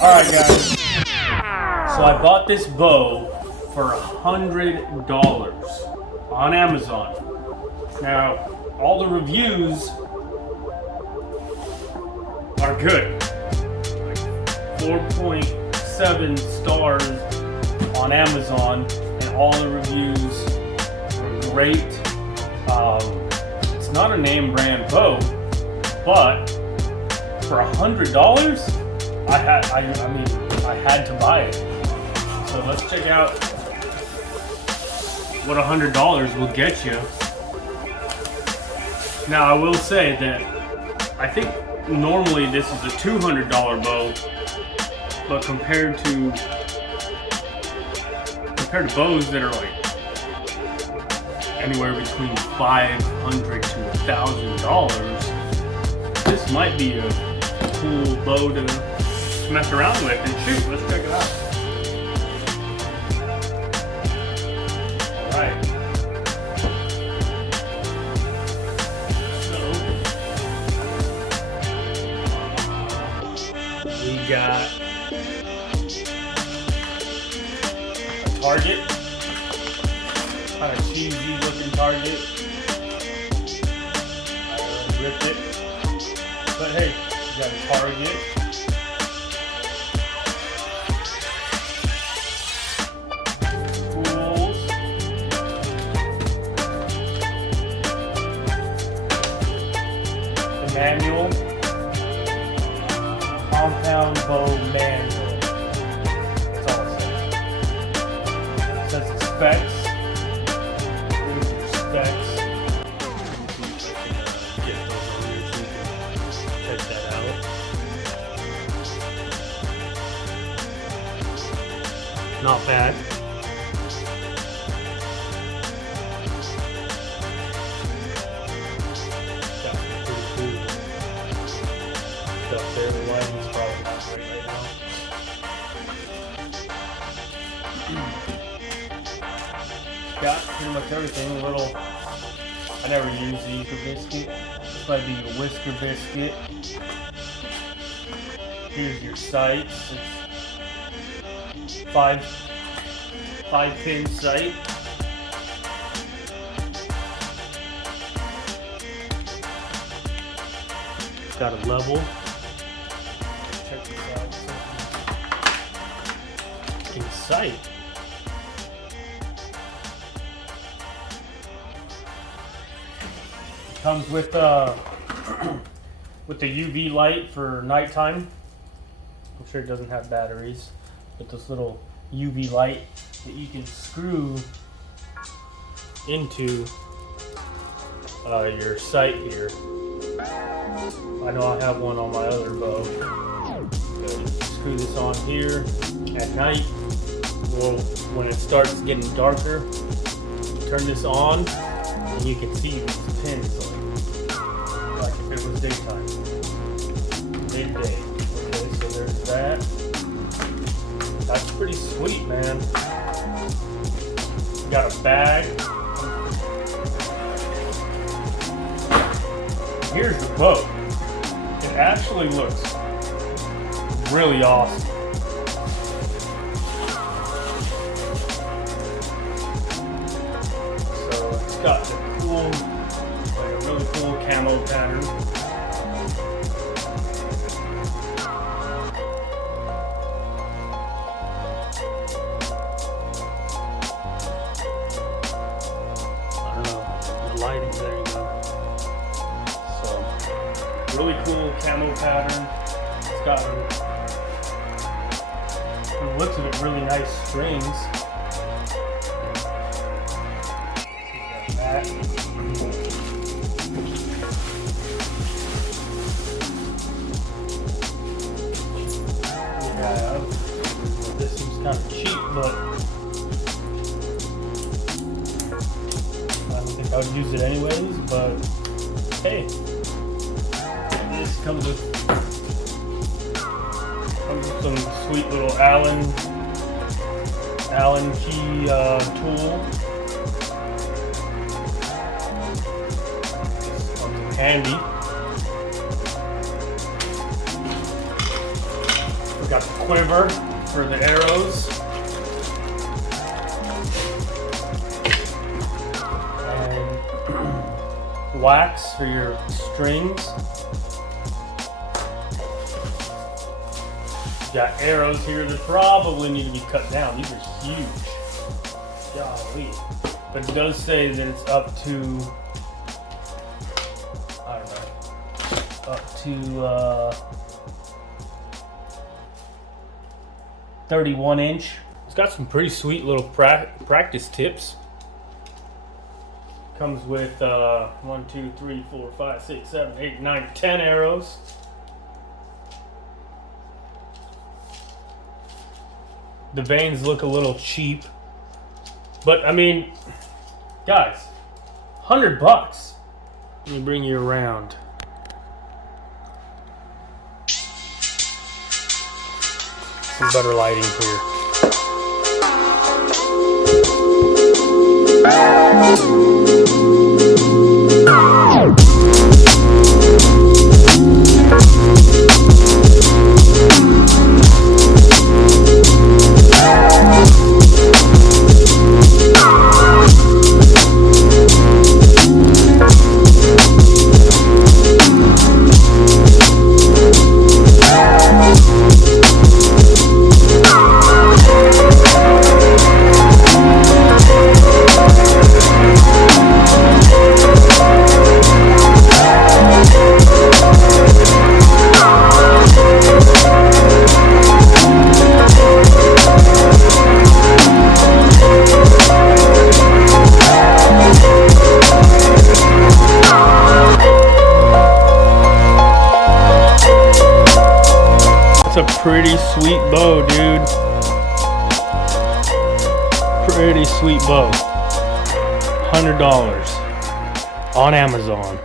Alright guys, so I bought this bow for $100 on Amazon. Now, all the reviews are good. Like 4.7 stars on Amazon, and all the reviews are great. It's not a name brand bow, but for $100, I had to buy it. So let's check out what $100 will get you. Now I will say that I think normally this is a $200 bow, but compared to bows that are like anywhere between $500 to $1,000, this might be a cool bow to mess around with and shoot. Let's check it out. Alright. So we got a target. Kind of cheesy looking target. I ripped it. But hey, we got a target. Manual, compound bow manual. That's all it says. It says the specs. Here's your specs. Get those on here so you can check that out. Not bad. Up there, the lighting's probably not great right now. Got pretty much everything. A little, I never use the Eco Biscuit. This might be your Whisker Biscuit. Here's your sights. It's 5-pin sight. It's got a level. Check this out. In sight. Comes with the UV light for nighttime. I'm sure it doesn't have batteries, but this little UV light that you can screw into your sight here. I know I have one on my other bow. Screw this on here at night. Well, when it starts getting darker, turn this on and you can see these pins like if it was daytime. Midday. Okay, so there's that. That's pretty sweet, man. Got a bag. Here's the bow. It actually looks really awesome. So it's got the cool, like a really cool camo pattern. I don't know, the lighting, there you go. Really cool camo pattern. It's got, from the looks of it, really nice strings. So you got that. Yeah, this seems kind of cheap, but I don't think I would use it anyways, but hey. This comes with some sweet little Allen key tool. Handy. Got the quiver for the arrows. And wax for your strings. Got arrows here that probably need to be cut down. These are huge. Golly. But it does say that it's up to, I don't know, up to 31 inch. It's got some pretty sweet little practice tips. Comes with 1, 2, 3, 4, 5, 6, 7, 8, 9, 10 arrows. The vanes look a little cheap, but I mean, guys, $100. Let me bring you around. Some better lighting here. A pretty sweet bow, dude. Pretty sweet bow. $100 on Amazon.